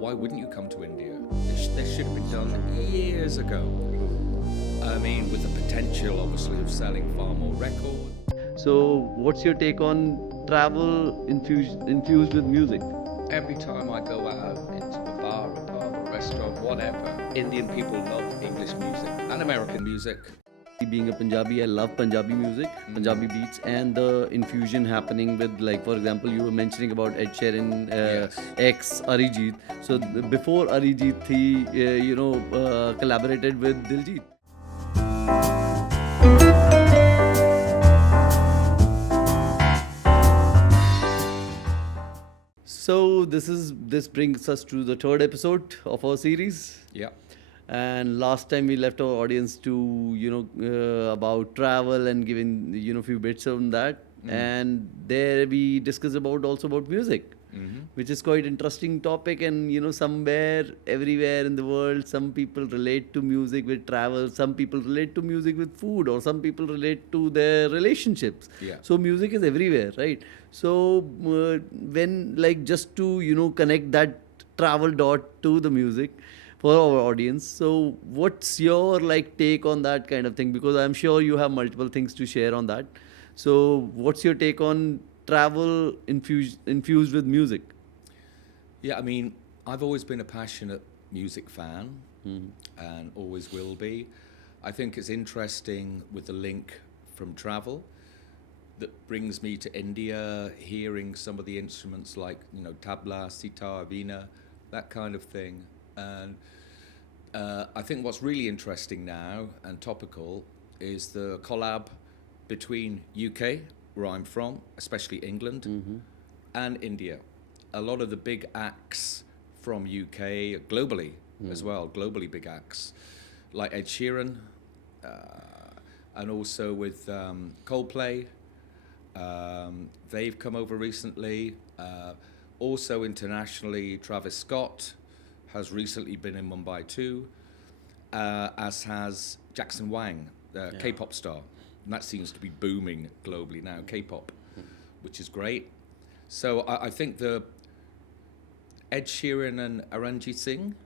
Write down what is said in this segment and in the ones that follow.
why wouldn't you come to India? This should have been done years ago. I mean, with the potential, obviously, of selling far more records. So, what's your take on travel infused with music? Every time I go out into a bar, a pub, a restaurant, whatever, Indian people love English music and American music. Being a Punjabi, I love Punjabi music, Punjabi beats, and the infusion happening with, like, for example, you were mentioning about Ed Sheeran, Yes. ex Arijit. So before Arijit, he collaborated with Diljit. So this brings us to the third episode of our series. Yeah. And last time we left our audience to about travel and giving few bits on that, and there we discussed about music, which is quite interesting topic. And somewhere everywhere in the world, some people relate to music with travel, some people relate to music with food, or some people relate to their relationships. Yeah. So music is everywhere, right? So when, like, just to connect that travel dot to the music for our audience. So what's your, like, take on that kind of thing? Because I'm sure you have multiple things to share on that. So what's your take on travel infused with music? Yeah, I mean, I've always been a passionate music fan and always will be. I think it's interesting with the link from travel that brings me to India, hearing some of the instruments like, tabla, sitar, veena, that kind of thing. And I think what's really interesting now and topical is the collab between UK, where I'm from, especially England, and India. A lot of the big acts from UK, globally as well, globally big acts, like Ed Sheeran, and also with Coldplay. They've come over recently. Also internationally, Travis Scott has recently been in Mumbai too, as has Jackson Wang, the K-pop star. And that seems to be booming globally now, K-pop, which is great. So I think the Ed Sheeran and Arijit Singh.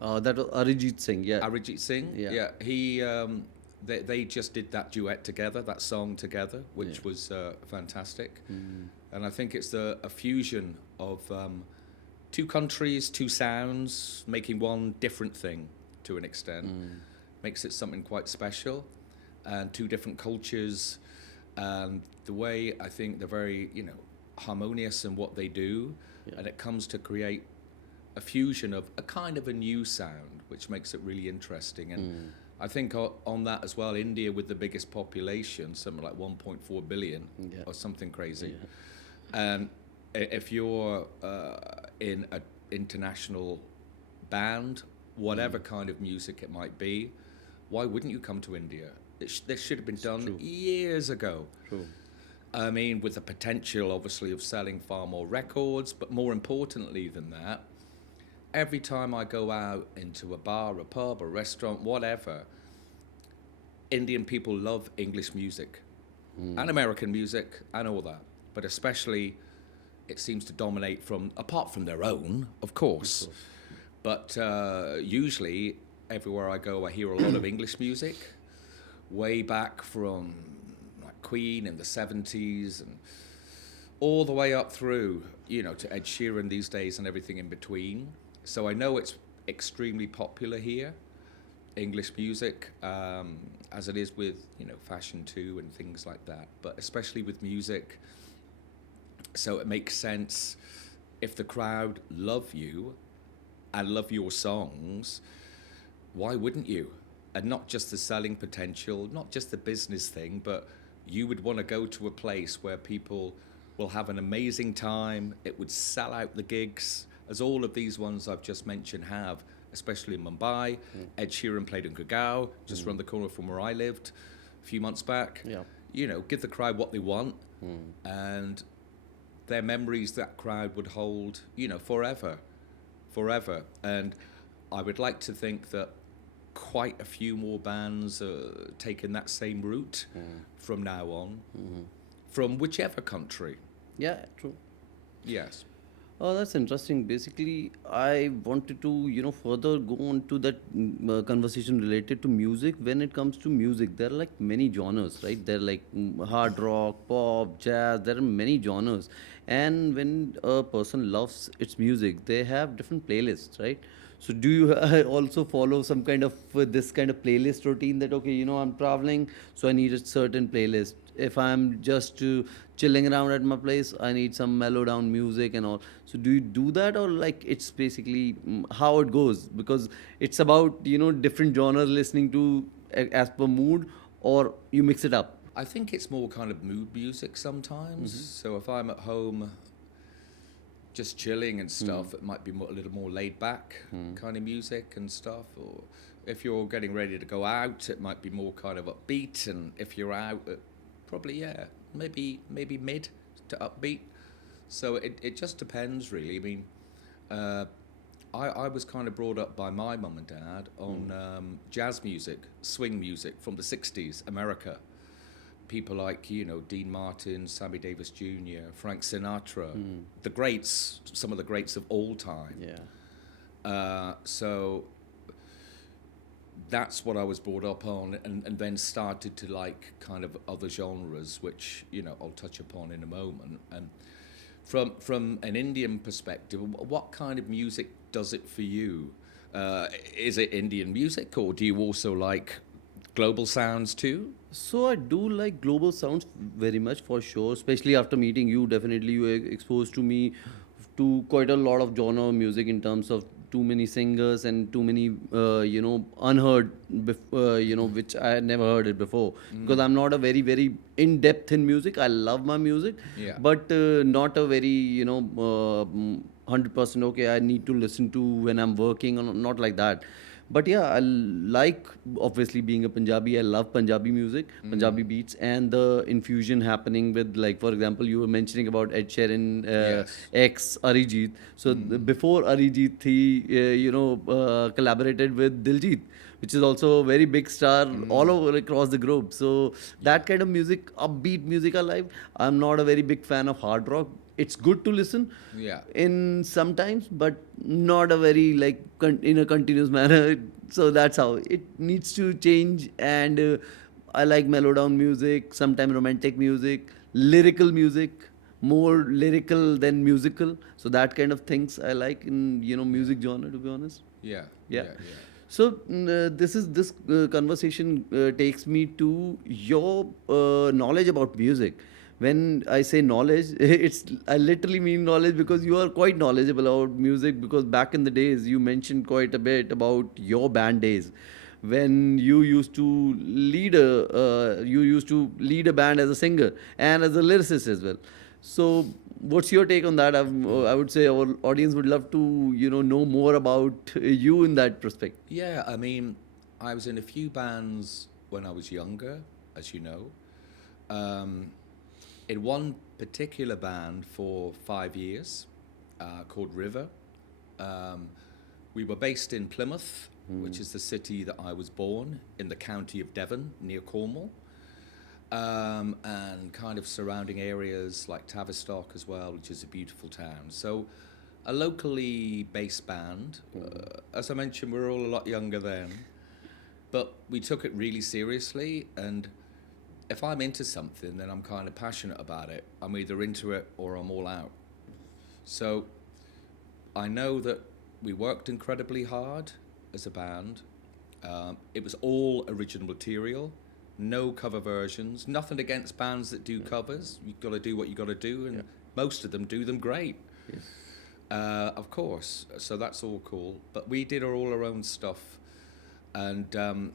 That was Arijit Singh, yeah. Arijit Singh, Yeah. he, they just did that duet together, that song together, which was fantastic. And I think it's a fusion of two countries, two sounds, making one different thing to an extent. Makes it something quite special. And two different cultures. And the way I think they're very, harmonious in what they do. Yeah. And it comes to create a fusion of a kind of a new sound, which makes it really interesting. And I think on that as well, India with the biggest population, something like 1.4 billion or something crazy. Yeah. And if you're in an international band, whatever kind of music it might be, why wouldn't you come to India? This should have been done years ago. True. I mean, with the potential, obviously, of selling far more records, but more importantly than that, every time I go out into a bar, a pub, a restaurant, whatever, Indian people love English music and American music and all that. But especially, it seems to dominate apart from their own, of course. But usually, everywhere I go, I hear a lot of English music, way back from like Queen in the 70s and all the way up through, to Ed Sheeran these days and everything in between. So I know it's extremely popular here, English music, as it is with, fashion too and things like that, but especially with music. So it makes sense if the crowd love you and love your songs, why wouldn't you? And not just the selling potential, not just the business thing, but you would want to go to a place where people will have an amazing time. It would sell out the gigs, as all of these ones I've just mentioned have, especially in Mumbai. Ed Sheeran played in Gurgaon, just around the corner from where I lived a few months back. Yeah. Give the crowd what they want, and their memories that crowd would hold, forever. And I would like to think that quite a few more bands are taking that same route from now on, from whichever country. Yeah, true. Yes. Oh, that's interesting. Basically, I wanted to, further go on to that conversation related to music. When it comes to music, there are like many genres, right? There are like hard rock, pop, jazz. There are many genres, and when a person loves its music, they have different playlists, right? So, do you also follow some kind of this kind of playlist routine that okay, I'm traveling, so I need a certain playlist. If I'm just chilling around at my place, I need some mellow down music and all. So, do you do that, or like it's basically how it goes? Because it's about different genres listening to as per mood, or you mix it up. I think it's more kind of mood music sometimes. So if I'm at home just chilling and stuff, it might be a little more laid back kind of music and stuff. Or if you're getting ready to go out, it might be more kind of upbeat. And if you're out, probably, yeah, maybe mid to upbeat. So it just depends, really. I mean, I was kind of brought up by my mum and dad on jazz music, swing music from the 60s, America. People like, Dean Martin, Sammy Davis Jr., Frank Sinatra, the greats, some of the greats of all time. So that's what I was brought up on, and then started to like kind of other genres, which, I'll touch upon in a moment. And from an Indian perspective, what kind of music does it for you? Is it Indian music, or do you also like global sounds too? So I do like global sounds very much for sure, especially after meeting you. Definitely, you were exposed to me to quite a lot of genre music in terms of too many singers and too many unheard, which I had never heard it before. Because I'm not a very in depth in music. I love my music, Yeah. but not a very 100% okay. I need to listen to when I'm working, or not like that. But yeah, I like, obviously being a Punjabi, I love Punjabi music, Punjabi beats, and the infusion happening with, like, for example, you were mentioning about Ed Sheeran, Yes. ex Arijit. So before Arijit, he collaborated with Diljit, which is also a very big star all over across the globe. So that kind of music, upbeat music, I like. I'm not a very big fan of hard rock. It's good to listen Yeah. in sometimes, but not a very like in a continuous manner. So that's how it needs to change. And I like mellow down music, sometimes romantic music, lyrical music, more lyrical than musical. So that kind of things I like in music genre, to be honest. Yeah. Yeah. Yeah. So this conversation takes me to your knowledge about music. When I say knowledge, I literally mean knowledge, because you are quite knowledgeable about music. Because back in the days, you mentioned quite a bit about your band days, when you used to lead a band as a singer and as a lyricist as well. So, what's your take on that? I would say our audience would love to, know more about you in that prospect. Yeah, I mean, I was in a few bands when I was younger, as you know. In one particular band for 5 years called River. We were based in Plymouth, which is the city that I was born, in the county of Devon, near Cornwall. And kind of surrounding areas like Tavistock as well, which is a beautiful town. So a locally based band. As I mentioned, we were all a lot younger then, but we took it really seriously. And if I'm into something, then I'm kind of passionate about it. I'm either into it or I'm all out. So I know that we worked incredibly hard as a band. It was all original material, no cover versions. Nothing against bands that do covers. You've got to do what you got to do, and most of them do them great. Yes. Of course. So that's all cool. But we did all our own stuff, and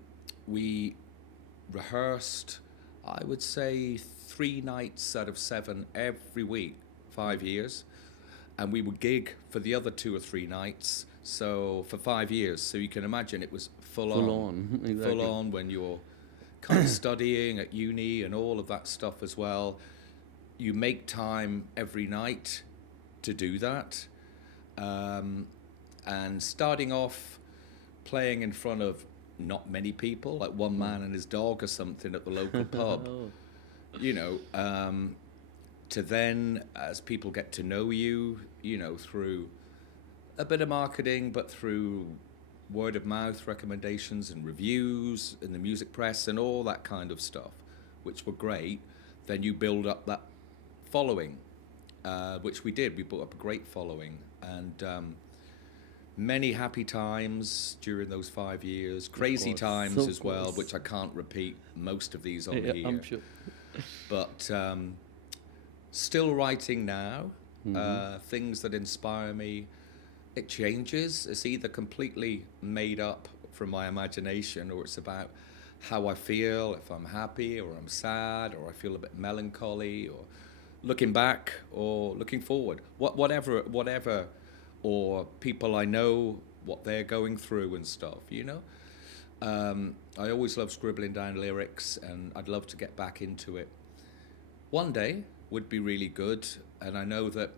we rehearsed, I would say, 3 nights out of 7 every week, 5 years. And we would gig for the other 2 or 3 nights. So for 5 years. So you can imagine it was full on. Exactly. Full on when you're kind of studying at uni and all of that stuff as well. You make time every night to do that. And starting off playing in front of not many people, like one man and his dog or something at the local pub, to then, as people get to know you, you know, through a bit of marketing, but through word of mouth recommendations and reviews in the music press and all that kind of stuff, which were great, then you build up that following, which we did. We built up a great following, and many happy times during those 5 years, crazy times as well, which I can't repeat most of these on here. I'm sure. But still writing now, things that inspire me. It changes. It's either completely made up from my imagination, or it's about how I feel, if I'm happy or I'm sad, or I feel a bit melancholy, or looking back or looking forward. Whatever, or people I know, what they're going through and stuff, you know. I always love scribbling down lyrics, and I'd love to get back into it. One day would be really good, and I know that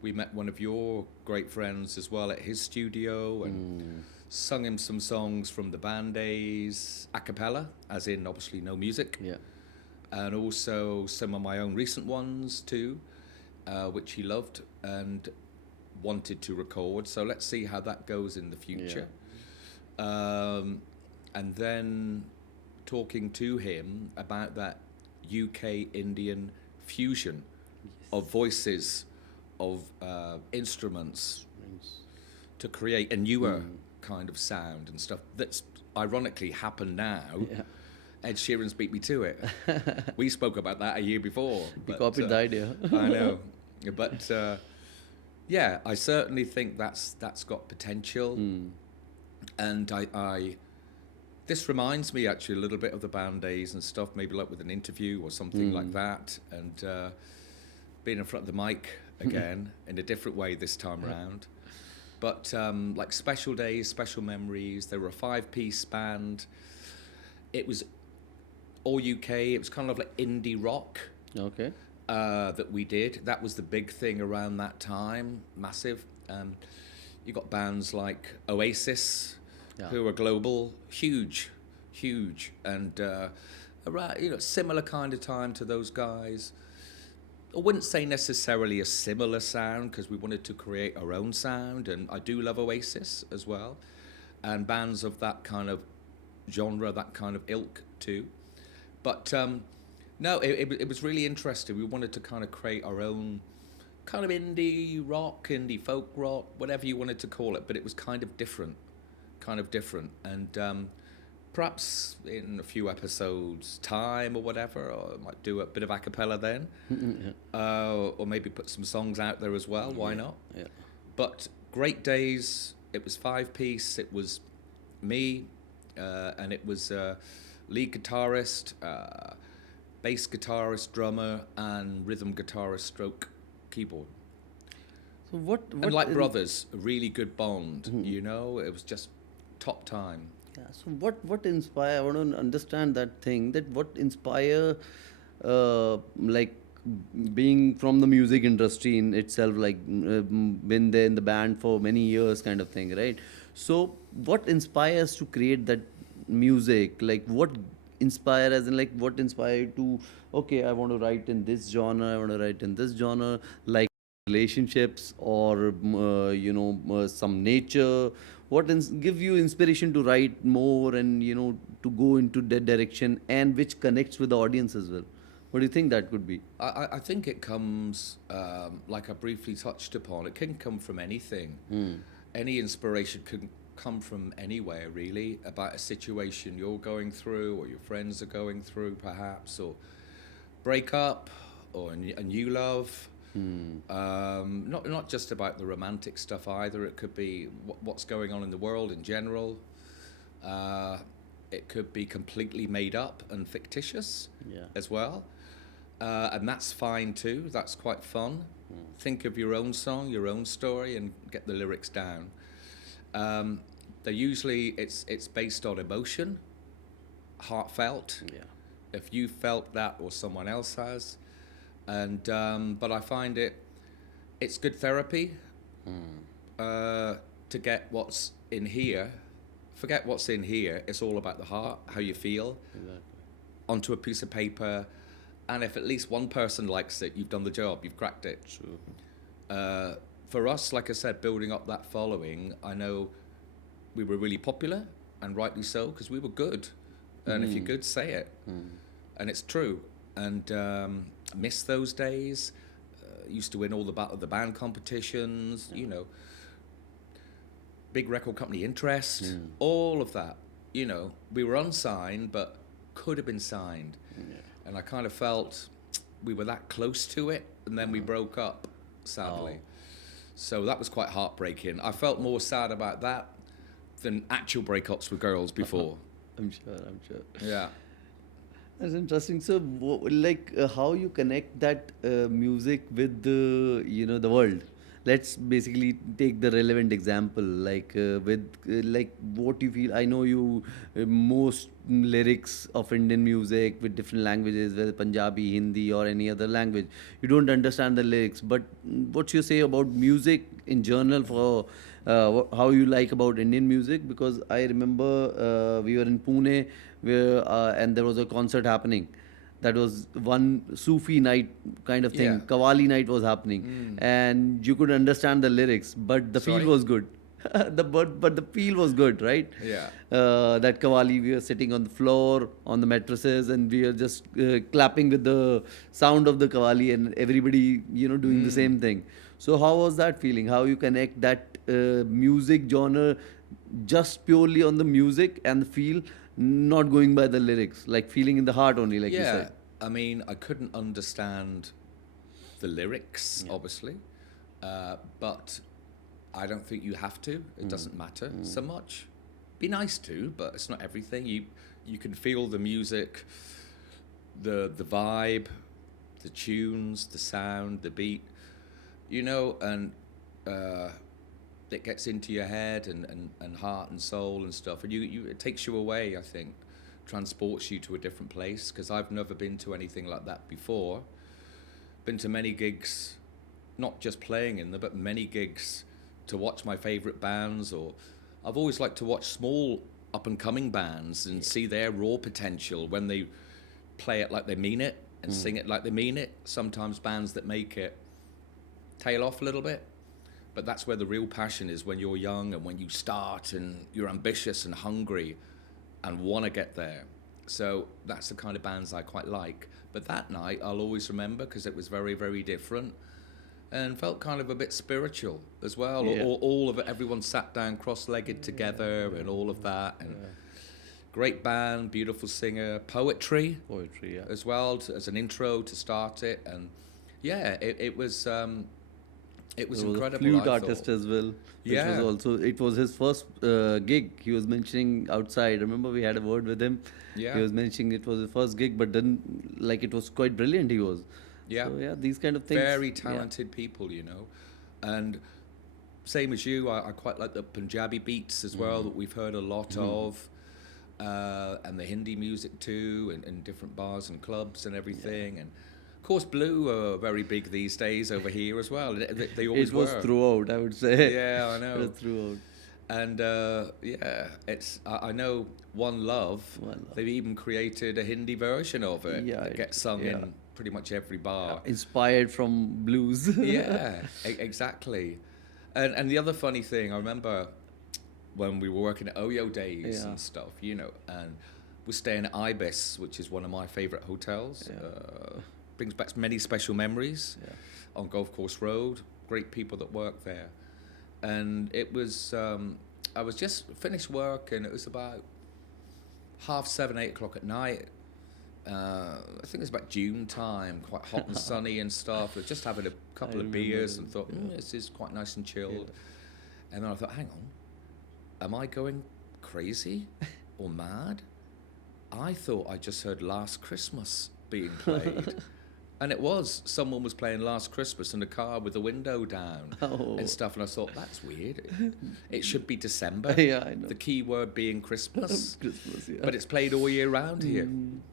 we met one of your great friends as well at his studio and sung him some songs from the band days, a cappella, as in obviously no music. Yeah. And also some of my own recent ones too, which he loved and wanted to record. So let's see how that goes in the future. Yeah. And then talking to him about that UK Indian fusion of voices, of instruments, to create a newer kind of sound and stuff that's ironically happened now. Yeah. Ed Sheeran's beat me to it. We spoke about that a year before. He copied the idea. I know. But yeah, I certainly think that's got potential. And I this reminds me actually a little bit of the band days and stuff, maybe like with an interview or something like that. And being in front of the mic again in a different way this time round. But like special days, special memories. They were a 5-piece band. It was all UK. It was kind of like indie rock. Okay. That we did. That was the big thing around that time. Massive. You got bands like Oasis, who are global, huge, and around, you know, similar kind of time to those guys. I wouldn't say necessarily a similar sound, because we wanted to create our own sound, and I do love Oasis as well, and bands of that kind of genre, that kind of ilk too. But no, it was really interesting. We wanted to kind of create our own kind of indie rock, indie folk rock, whatever you wanted to call it, but it was kind of different. And perhaps in a few episodes' time or whatever, or I might do a bit of a cappella then, or maybe put some songs out there as well. Why not? Yeah. But great days. It was 5-piece. It was me, and it was lead guitarist, bass guitarist, drummer, and rhythm guitarist stroke keyboard. So what and like brothers, a really good bond. You know, it was just top time. Yeah. So what inspire? I want to understand that thing. That what inspire, like being from the music industry in itself, like been there in the band for many years, kind of thing, right? So what inspires to create that music? Like what inspire, as in like what inspire you to? Okay, I want to write in this genre. I want to write in this genre, like relationships or some nature. What give you inspiration to write more and to go into that direction, and which connects with the audience as well? What do you think that could be? I think it comes, like I briefly touched upon, it can come from anything. Any inspiration can come from anywhere, really, about a situation you're going through or your friends are going through, perhaps, or break up or a new love. Not just about the romantic stuff either. It could be what's going on in the world in general. It could be completely made up and fictitious as well. And that's fine too. That's quite fun. Think of your own song, your own story, and get the lyrics down. They're usually, it's based on emotion, heartfelt. Yeah. If you felt that or someone else has. And but I find it's good therapy to get what's in here. Forget what's in here. It's all about the heart, how you feel, onto a piece of paper, And if at least one person likes it, you've done the job, you've cracked it. True. For us, like I said, building up that following, I know we were really popular, and rightly so, because we were good. And if you're good, say it. And it's true. And I miss those days. Used to win all the Battle of the Band competitions, you know, big record company interest, all of that. You know, we were unsigned, but could have been signed. And I kind of felt we were that close to it, and then we broke up, sadly. So that was quite heartbreaking. I felt more sad about that than actual breakups with girls before. I'm sure. Yeah. That's interesting. So, how you connect that music with the world? Let's basically take the relevant example, with what you feel. I know you most lyrics of Indian music with different languages, whether Punjabi, Hindi, or any other language. You don't understand the lyrics, but what you say about music in general for how you like about Indian music? Because I remember we were in Pune, and there was a concert happening. That was one Sufi night kind of thing. Yeah. Qawwali night was happening, and you could understand the lyrics, but the Sorry? feel was good. But the feel was good, right? Yeah. That Qawwali, we were sitting on the floor on the mattresses, and we were just clapping with the sound of the Qawwali, and everybody doing the same thing. So how was that feeling? How you connect that music genre just purely on the music and the feel, not going by the lyrics, like feeling in the heart only, like you Yeah. said. I mean, I couldn't understand the lyrics, obviously, but I don't think you have to. It doesn't matter so much. Be nice to, but it's not everything. You can feel the music, the vibe, the tunes, the sound, the beat, and it gets into your head and heart and soul and stuff, and it takes you away. I think transports you to a different place, because I've never been to anything like that before. Been to many gigs, not just playing in them, but many gigs to watch my favorite bands, or I've always liked to watch small up and coming bands and see their raw potential when they play it like they mean it and sing it like they mean it. Sometimes bands that make it tail off a little bit, but that's where the real passion is, when you're young and when you start and you're ambitious and hungry and want to get there. So that's the kind of bands I quite like. But that night I'll always remember, because it was very, very different and felt kind of a bit spiritual as well. Yeah. All of it, everyone sat down cross-legged together and all of that. And great band, beautiful singer, poetry Poetry, as well as an intro to start it. And yeah, it was There was incredible. a flute I artist thought. as well. Which Yeah. was also, it was his first gig. He was mentioning outside. Remember, we had a word with him. Yeah. He was mentioning it was his first gig, but then it was quite brilliant. He was. Yeah. So yeah, these kind of things. Very yeah. talented people, and same as you, I quite like the Punjabi beats as well, that we've heard a lot of, and the Hindi music too, and different bars and clubs and everything. And of course, Blue are very big these days over here as well. They always It was were. throughout, I would say. Yeah, I It know. was throughout. And I know One Love. One Love. They've even created a Hindi version of it Yeah, that gets sung yeah. in pretty much every bar. Inspired from blues. Yeah, exactly. And the other funny thing, I remember when we were working at Oyo days Yeah. and stuff, and we're staying at Ibis, which is one of my favorite hotels. Yeah. Brings back many special memories Yeah. on Golf Course Road. Great people that work there. And it was, I was just finished work, and it was about 7:30, 8 o'clock at night. I think it was about June time, quite hot and sunny and stuff. I was just having a couple I of beers remember, and thought, yeah. this is quite nice and chilled. And then I thought, hang on, am I going crazy or mad? I thought I just heard Last Christmas being played. And it was. Someone was playing Last Christmas in a car with the window down and stuff. And I thought, that's weird. It should be December. Yeah, I know. The key word being Christmas. Christmas, yeah. But it's played all year round here,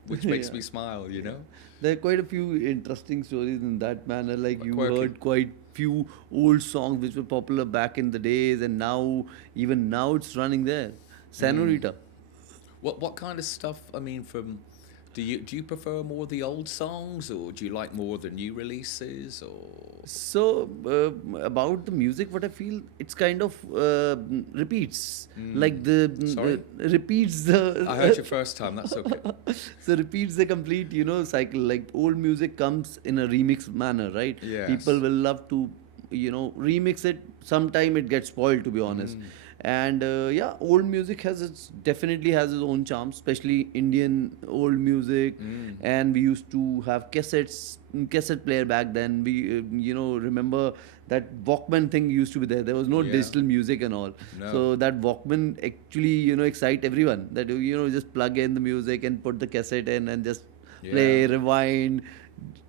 which makes Yeah. me smile, There are quite a few interesting stories in that manner. Like you Quirky. heard quite few old songs which were popular back in the days, and even now it's running there. Senorita. What kind of stuff, I mean, from Do you prefer more the old songs, or do you like more the new releases, or? So about the music, what I feel, it's kind of repeats, like Sorry? repeats the I heard you first time. That's okay. so repeats the complete cycle. Like old music comes in a remix manner, right? Yes. People will love to remix it. Sometime it gets spoiled, to be honest. And yeah, old music definitely has its own charm, especially Indian old music. And we used to have cassette player back then. We remember that Walkman thing used to be there. There was no Yeah. digital music and all. No. So that Walkman actually excite everyone. That just plug in the music and put the cassette in and just play, Yeah. rewind,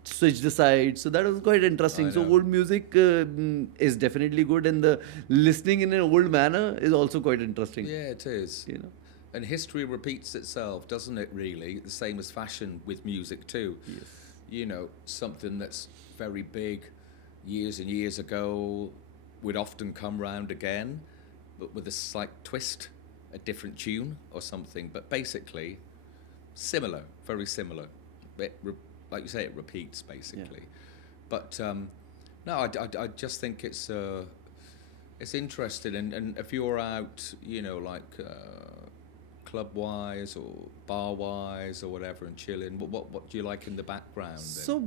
switch the sides. So that was quite interesting. I So know. old music is definitely good, and the listening in an old manner is also quite interesting. Yeah, it is. You know. And history repeats itself, doesn't it, really? The same as fashion with music, too. Yes. Something that's very big years and years ago would often come round again, but with a slight twist, a different tune or something. But basically, similar, very similar. Like you say, it repeats, basically. But no, I just think it's interesting. And if you're out, club-wise or bar-wise or whatever and chilling, what do you like in the background then? So,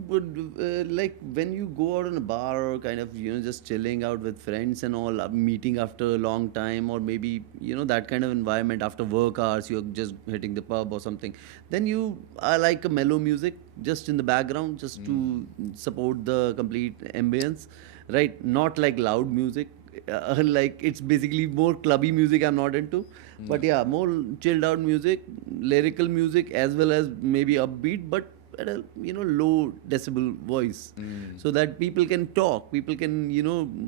like when you go out in a bar or kind of just chilling out with friends and all, meeting after a long time, or maybe that kind of environment after work hours, you're just hitting the pub or something. Then I like a mellow music just in the background, just to support the complete ambience, right? Not like loud music. Like it's basically more clubby music I'm not into, but yeah, more chilled out music, lyrical music, as well as maybe upbeat, but at a low decibel voice, so that people can talk, people can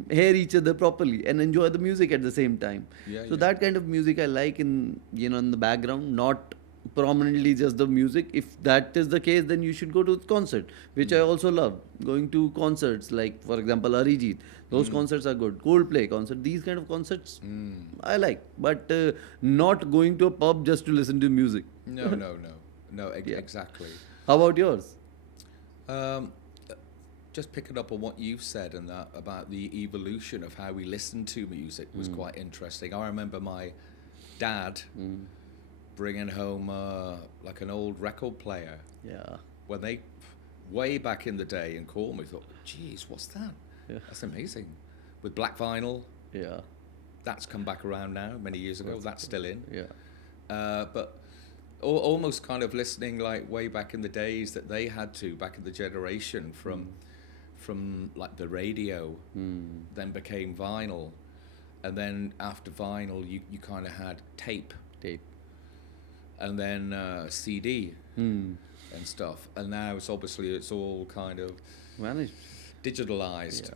hear each other properly and enjoy the music at the same time. Yeah, So yeah. that kind of music I like in in the background, not prominently just the music. If that is the case, then you should go to the concert, which I also love going to concerts, like for example Arijit. Those concerts are good. Coldplay concert, these kind of concerts I like, but not going to a pub just to listen to music. No, Yeah. exactly. How about yours? Um, just picking up on what you've said and that about the evolution of how we listen to music was quite interesting. I remember my dad bringing home like an old record player Yeah. when they way back in the day and called me. Thought, geez, what's that? Yeah. That's amazing. With black vinyl, Yeah. that's come back around now. Many years ago, that's still in. Yeah. But almost kind of listening like way back in the days that they had to, back in the generation, from like the radio, then became vinyl, and then after vinyl you kind of had tape, and then CD and stuff, and now it's all kind of Managed. digitalized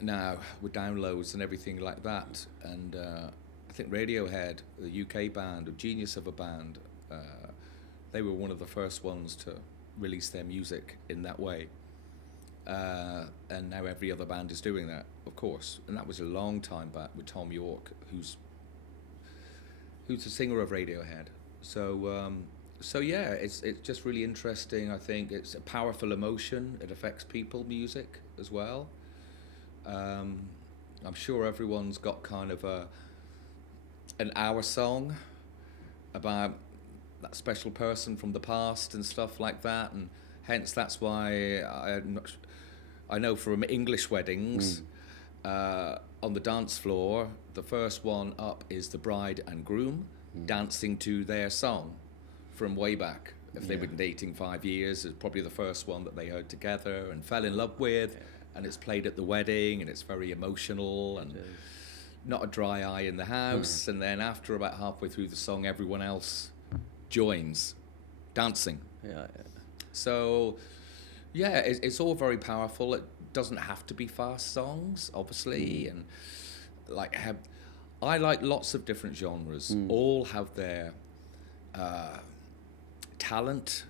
now with downloads and everything like that. And I think Radiohead, the UK band, a genius of a band, they were one of the first ones to release their music in that way. And now every other band is doing that, of course. And that was a long time back with Tom York, who's the singer of Radiohead. So yeah, it's just really interesting. I think it's a powerful emotion. It affects people, music as well. I'm sure everyone's got kind of an hour song about that special person from the past and stuff like that, and hence that's why I know from English weddings, on the dance floor, the first one up is the bride and groom dancing to their song from way back. If they've been dating 5 years, it's probably the first one that they heard together and fell in love with, and it's played at the wedding, and it's very emotional and not a dry eye in the house. And then after about halfway through the song, everyone else joins dancing. Yeah. So yeah, it's all very powerful. It doesn't have to be fast songs, obviously, and I like lots of different genres. All have their talent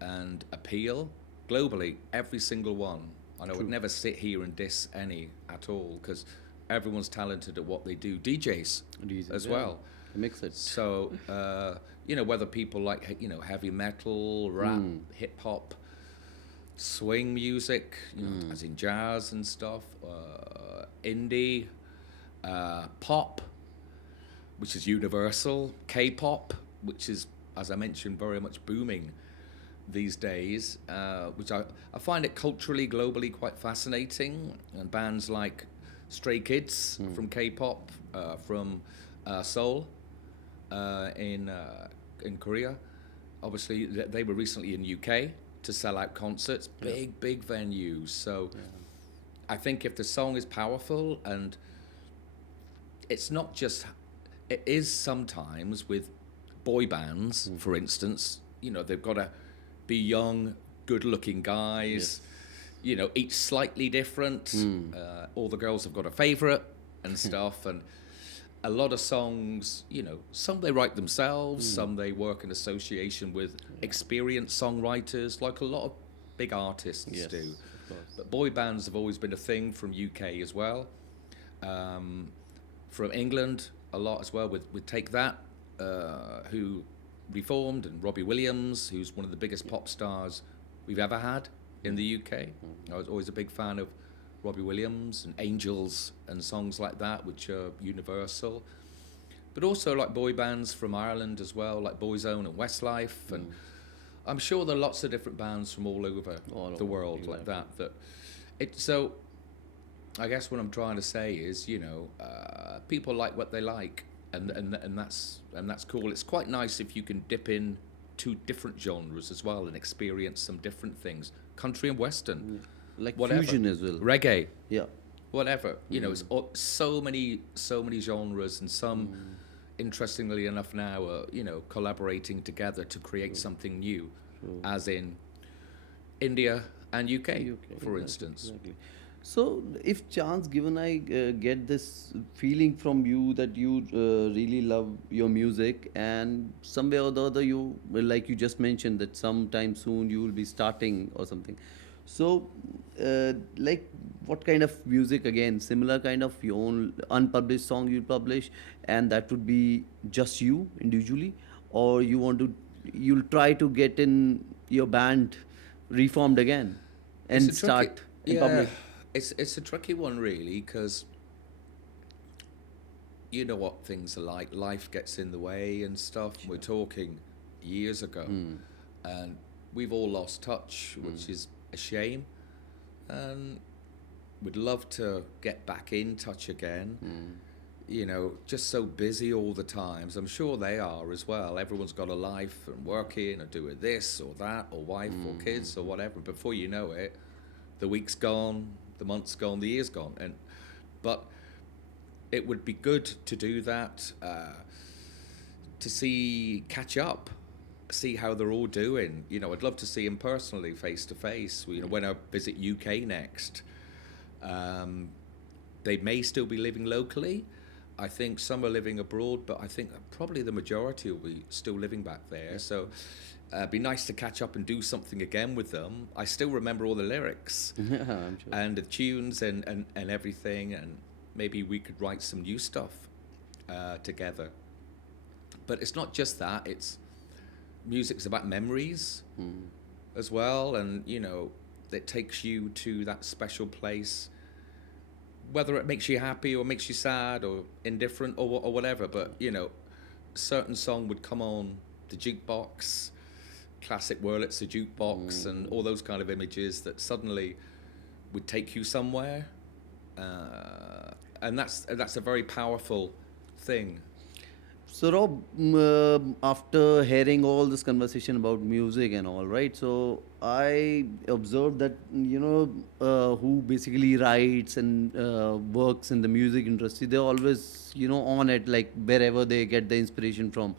and appeal globally. Every single one. I know I'd never sit here and diss any at all, because everyone's talented at what they do. DJs as well. Mix it. So, whether people like, heavy metal, rap, hip hop, swing music, as in jazz and stuff, indie, pop, which is universal, K-pop, which is, as I mentioned, very much booming these days, which I find it culturally, globally quite fascinating. And bands like Stray Kids from K-pop, from Seoul in Korea. Obviously, they were recently in UK to sell out concerts, big venues. So I think if the song is powerful, and it's not just, it is sometimes with boy bands, for instance, they've got to be young, good-looking guys, each slightly different. All the girls have got a favourite and stuff, and a lot of songs, some they write themselves, some they work in association with experienced songwriters, like a lot of big artists do. But boy bands have always been a thing from UK as well. From England, a lot as well with Take That, who reformed, and Robbie Williams, who's one of the biggest pop stars we've ever had in the UK. I was always a big fan of Robbie Williams and Angels and songs like that, which are universal. But also like boy bands from Ireland as well, like Boyzone and Westlife, and I'm sure there are lots of different bands from all over the world like that. So I guess what I'm trying to say is, people like what they like, and that's cool. It's quite nice if you can dip in to different genres as well and experience some different things, country and western, like whatever. Fusion as well, reggae, whatever. It's so many genres, and some, interestingly enough, now are collaborating together to create something new, as in India and UK, for instance. Exactly. So, if chance given, I get this feeling from you that you really love your music, and somewhere or the other, you, like you just mentioned, that sometime soon you will be starting or something. So, like, what kind of music, again, similar kind of your own unpublished song you'll publish, and that would be just you individually, or you'll try to get in your band reformed again and start in public? It's a tricky one, really, because you know what things are like. Life gets in the way and stuff. Sure. We're talking years ago, and we've all lost touch, which is a shame. And we'd love to get back in touch again. Just so busy all the time. So I'm sure they are as well. Everyone's got a life and working or doing this or that, or wife or kids or whatever. Before you know it, the week's gone, the month's gone, the year's gone. But it would be good to do that, to catch up, see how they're all doing. I'd love to see them personally, face to face. When I visit UK next, they may still be living locally. I think some are living abroad, but I think probably the majority will be still living back there. So it'd be nice to catch up and do something again with them. I still remember all the lyrics I'm sure. and the tunes and everything, and maybe we could write some new stuff together. But it's not just that, it's music's about memories as well, and it takes you to that special place, whether it makes you happy or makes you sad or indifferent or whatever. But a certain song would come on the jukebox, classic Wurlitzer jukebox, and all those kind of images that suddenly would take you somewhere, and that's a very powerful thing. So Rob, after hearing all this conversation about music and all, right? So I observed that who basically writes and works in the music industry, they're always on it, like wherever they get the inspiration from.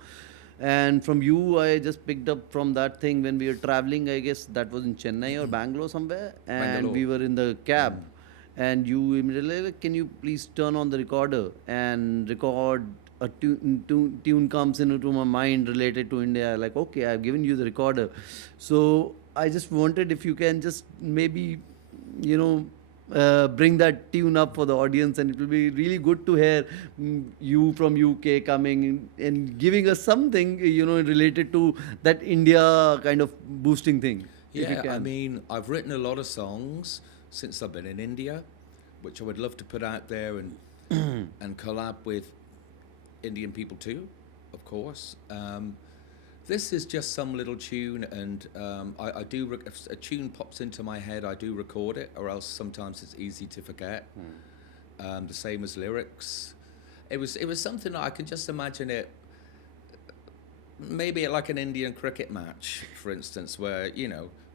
And from you, I just picked up from that thing when we were traveling. I guess that was in Chennai or Bangalore somewhere, and we were in the cab, and you immediately like, can you please turn on the recorder and record a tune comes into my mind related to India. Like, okay, I've given you the recorder. So I just wanted if you can just maybe, bring that tune up for the audience, and it will be really good to hear you from UK coming and giving us something, related to that India kind of boosting thing. If you Yeah, I can. mean, I've written a lot of songs since I've been in India, which I would love to put out there and and collab with Indian people too, of course. This is just some little tune, and I do. If a tune pops into my head, I do record it, or else sometimes it's easy to forget. The same as lyrics. It was something that I can just imagine it. Maybe like an Indian cricket match, for instance, where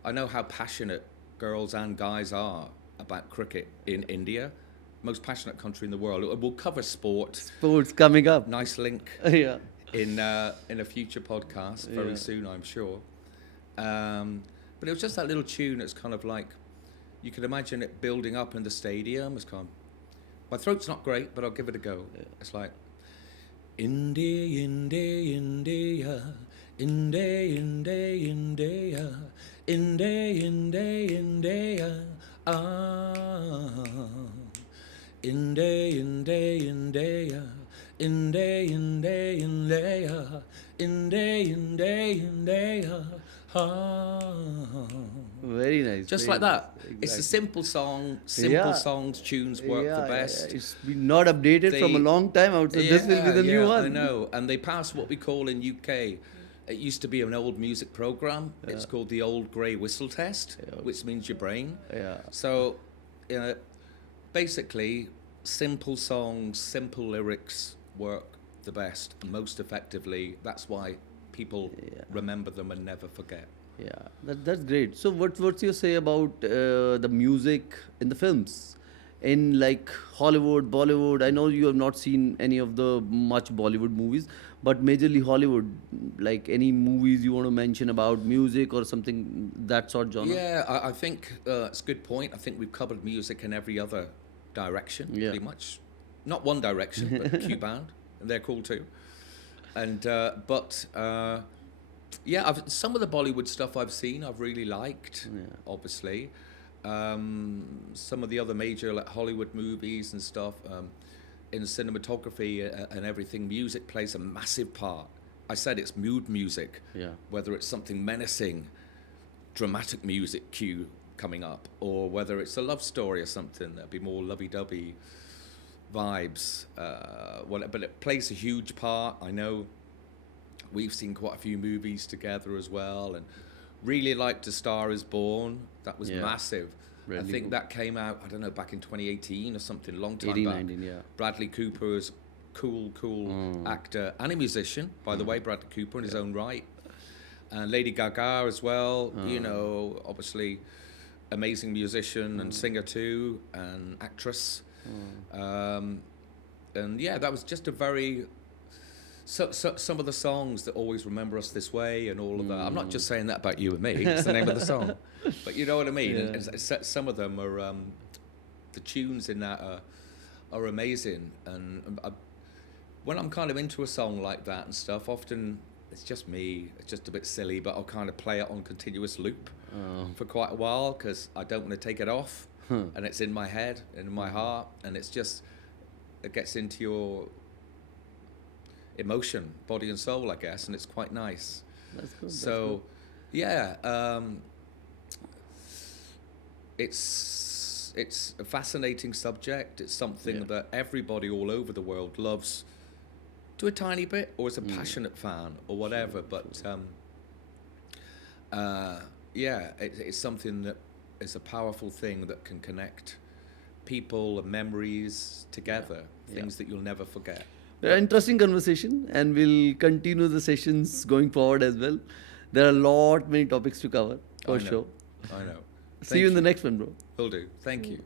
I know how passionate girls and guys are about cricket in India, most passionate country in the world. We'll cover sport. Sports coming up. Nice link Yeah. in a future podcast very Yeah. soon, I'm sure. But it was just that little tune. It's kind of like you could imagine it building up in the stadium. It's kind of, my throat's not great, but I'll give it a go. It's like India, India, India, India, India, India, India, India, India, India, India, India. India, India, India, India, India, India. Very nice. Just very like that. nice. It's a Exactly. simple song. Simple Yeah. songs, tunes work the best. It's been not updated from a They- long time out, so this will be the new one. I know. And they passed what we call in UK. It used to be an old music program. It's called the Old Grey Whistle Test, which means your brain. Yeah. So, basically, simple songs, simple lyrics work the best and most effectively. That's why people remember them and never forget. Yeah, that's great. So what's your say about the music in the films, in like Hollywood, Bollywood? I know you have not seen any of the much Bollywood movies, but majorly Hollywood. Like any movies you want to mention about music or something that sort genre? Yeah, I think it's a good point. I think we've covered music in every other direction, Yeah. pretty much. Not one direction, but Q-bound, and they're cool too. And some of the Bollywood stuff I've seen, I've really liked. Obviously, some of the other major like Hollywood movies and stuff, in cinematography and everything, music plays a massive part. I said it's mood music. Yeah. Whether it's something menacing, dramatic music cue coming up, or whether it's a love story or something that'd be more lovey-dovey vibes. But it plays a huge part. I know we've seen quite a few movies together as well, and really liked A Star Is Born. That was massive. I Really think good. that came out, I don't know, back in 2018 or something, long time 18, back. 19, yeah. Bradley Cooper is cool actor and a musician, by the way, Bradley Cooper in his own right. And Lady Gaga as well, obviously amazing musician and singer too, and actress. And yeah, that was just a very... So some of the songs that always remember us this way and all of that. I'm not just saying that about you and me. It's the name of the song. But you know what I mean? Yeah. And some of them are... the tunes in that are amazing. And when I'm kind of into a song like that and stuff, often it's just me. It's just a bit silly, but I'll kind of play it on continuous loop for quite a while because I don't want to take it off. And it's in my head and in my heart. And it's just... It gets into your... emotion, body and soul, I guess, and it's quite nice. That's good. So, yeah, it's a fascinating subject. It's something that everybody all over the world loves to a tiny bit, or is a passionate fan, or whatever. But it's something that is a powerful thing that can connect people and memories together. Things that you'll never forget. Interesting conversation, and we'll continue the sessions going forward as well. There are many topics to cover for I know. sure. I know. See you in the next one, bro. Will do. Thank you.